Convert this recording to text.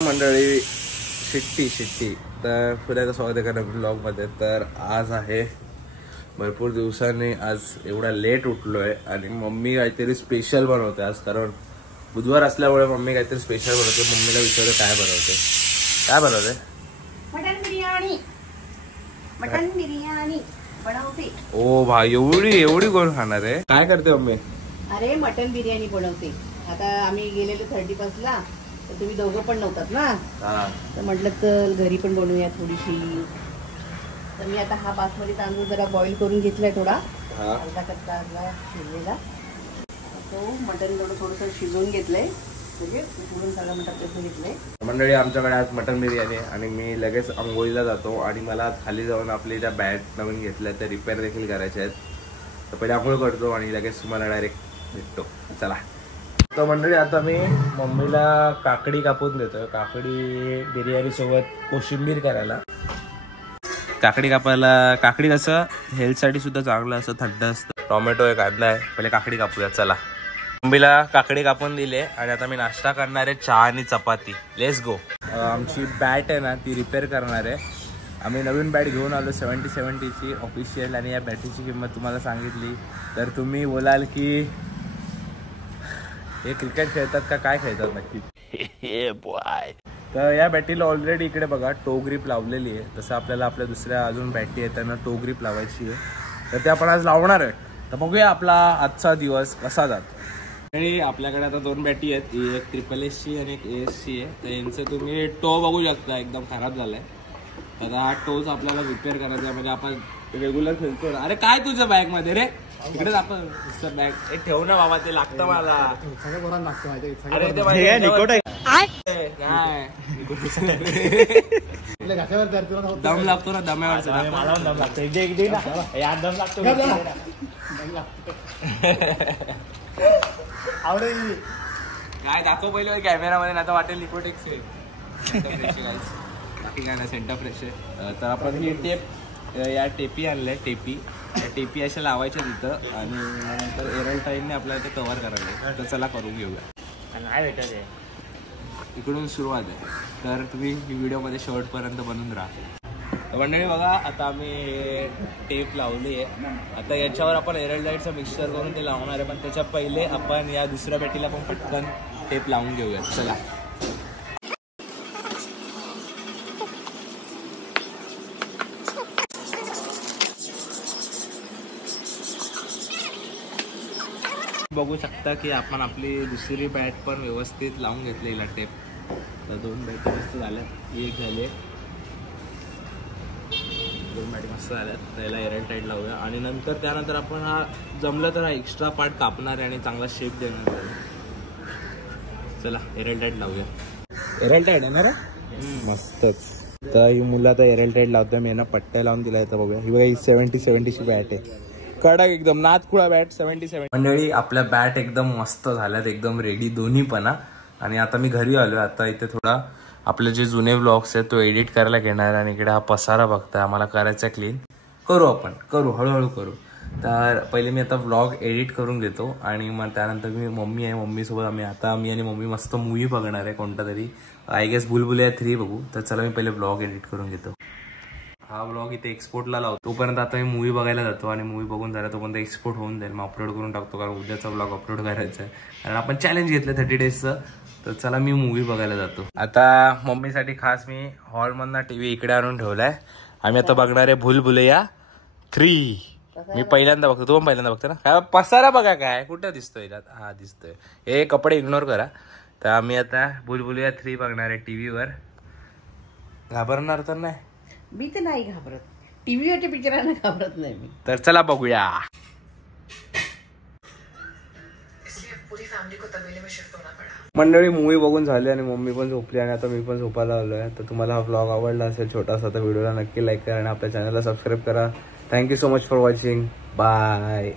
मंडळी शिट्टी तर पुन्हा स्वागत आहे ब्लॉग मध्ये। तर आज आहे भरपूर दिवसांनी, आज एवढा लेट उठलोय आणि मम्मी काहीतरी स्पेशल बनवते आज, कारण बुधवार असल्यामुळे मम्मी काहीतरी स्पेशल बनवते। मम्मीला विचारते काय बनवते? मटन बिर्याणी बनवते। ओ भाई, एवढी कोण खाणार आहे? काय करते मम्मी? अरे मटन बिर्याणी बनवते। आता आम्ही गेलेलो 31 ला, तर तुम्ही दोघं पण नव्हतात ना, तर म्हटलं चल घरी पण बनवूया थोडीशी। तर मी आता हा बासमती तांदूळ जरा बॉईल करून घेतलाय, थोडा अर्धा कच्चा शिजलेला। तो मटन थोडंसं शिजवून घेतलंय, म्हणजे उकडून सगळं मटन तसं घेतलंय। मंडळी आमच्याकडे आज मटन बिर्याणी आहे आणि मी लगेच आंघोळीला जातो आणि मला आज खाली जाऊन आपली ज्या बॅट नवीन घेतल्या त्या रिपेअर देखील करायच्या आहेत। तर पहिले आंघोळ करतो आणि लगेच तुम्हाला डायरेक्ट भेटतो। चला। तर मंडळी आता मी मम्मीला काकडी कापून देतोय, काकडी बिर्याणी सोबत कोशिंबीर करायला। काकडी कापायला, काकडी कसं हेल्थसाठी सुद्धा चांगलं असं, थंड असतं। टोमॅटो आहे, कांदा आहे, पहिले काकडी कापूया। चला, मम्मीला काकडी कापून दिले आणि आता मी नाश्ता करणार आहे, चहा आणि चपाती। Let's go. आमची बॅट आहे ना ती रिपेअर करणार आहे। आम्ही नवीन बॅट घेऊन आलो 70-70ची ऑफिशियल, आणि या बॅटरीची किंमत तुम्हाला सांगितली तर तुम्ही बोलाल की हे क्रिकेट खेळतात का काय खेळतात नक्की। तर या बॅटरीला ऑलरेडी इकडे बघा टो ग्रिप लावलेली आहे। तसं आपल्याला आपल्या दुसऱ्या अजून बॅटरी आहे त्यांना टो ग्रिप लावायची आहे, तर ते आपण आज लावणार आहे। तर बघूया आपला आजचा दिवस कसा जातो। आणि आपल्याकडे आता दोन बॅटरी आहेत, एक SSS ची आणि एक AS ची आहे। तर यांचं तुम्ही टो बघू शकता, एकदम खराब झालाय। आता हा टोच आपल्याला रिपेअर करायचा आहे, म्हणजे आपण रेग्युलर खेळतो। अरे काय तुझं बॅग मध्ये रे? इकडे आपण बॅग ठेव ना बाबा, ते लागतं मला। अरे ते दम लागतो ना, दम्यावरचा काय दाखव पहिले कॅमेरा मध्ये, आता वाटेल लिकोटेक्स बाकी काय ना, सेंटर फ्रेश आहे। तर आपण ही टेप, या टेपी आणल्या, टेपी अशा लावायच्या तिथं आणि नंतर एरल टाईमने आपल्याला ते कव्हर करायला। तर चला करून घेऊया। नाही भेटत आहे, इकडून सुरुवात आहे। तर तुम्ही व्हिडिओमध्ये शेवटपर्यंत बनून राहा। मंडळी बघा, आता आम्ही टेप लावली आहे। आता याच्यावर आपण एरल लाईटचं मिक्सर करून ते लावणार आहे, पण त्याच्या पहिले आपण या दुसऱ्या बॅटरीला पण पटकन टेप लावून घेऊया। चला। बघू शकता की आपण आपली दुसरी बॅट पण व्यवस्थित लावून घेतलेला टेप। तर दोन बॅटी मस्त झाल्यात, एक झाले, दोन बॅटी मस्त झाल्यात। त्याला एरल टाईट लावूया आणि नंतर त्यानंतर आपण हा जमलं तर हा एक्स्ट्रा पार्ट कापणार आहे आणि चांगला शेप देणार आहे। चला एरल टाईट लावूया। एरल टाईट आहे ना रे, मस्तच। तर ही मुलं आता एरल टाईट लावतोय, मी यांना पट्ट्या लावून दिला आहे। बघूया, ही बघा, ही 70-70ची बॅट आहे, कडक एकदम नाथखुळा बॅट 70-70। मंडळी आपल्या बॅट एकदम मस्त झाल्यात, एकदम रेडी दोन्ही पण। आणि आता मी घरी आलोय, आता इथे थोडा आपले जे जुने व्लॉग्स आहेत तो एडिट करायला घेणार आणि इकडे हा पसारा बघताय, आम्हाला करायचा क्लीन। आपण करू हळूहळू करू। तर पहिले मी आता व्लॉग एडिट करून घेतो आणि मग त्यानंतर मी मम्मीसोबत मी आणि मम्मी मस्त मूवी बघणार आहे, कोणता तरी, आय गेस बुलबुलिया 3 बघू। तर चला मी पहिले व्लॉग एडिट करून घेतो। हा व्लॉग इथे एक्सपोर्टला लावतो, तोपर्यंत आता मी मूवी बघायला जातो आणि मूवी बघून झाला तोपर्यंत एक्सपोर्ट होऊन जाईल, मग अपलोड करून टाकतो, कारण उद्याचा व्लॉग अपलोड करायचा आहे। कारण आपण चॅलेंज घेतलं 30 डेजचं। तर चला मी मूवी बघायला जातो। आता मम्मीसाठी खास मी हॉलमधनं टीव्ही इकडे आणून ठेवलाय। आम्ही आता बघणार आहे बुलबुलिया 3। मी पहिल्यांदा बघतो, तू पण पहिल्यांदा बघतो ना? काय पसारा बघा, काय कुठं दिसतोय? हा दिसतोय, हे कपडे इग्नोर करा। तर आम्ही आता बुलबुलिया 3 बघणार आहे टीव्हीवर। घाबरणार तर नाही? मी तर नाही घाबरत, टीव्हीवरच्या पिक्चरांना घाबरत नाही मी। तर चला बघूया। मंडळी मूवी बघून झाली आणि मम्मी पण झोपली आणि आता मी पण झोपायला आलोय। तर तुम्हाला हा व्लॉग आवडला असेल छोटासा, तर व्हिडिओला नक्की लाईक करा आणि आपल्या चॅनलला सबस्क्राईब करा। Thank you so much for watching, bye.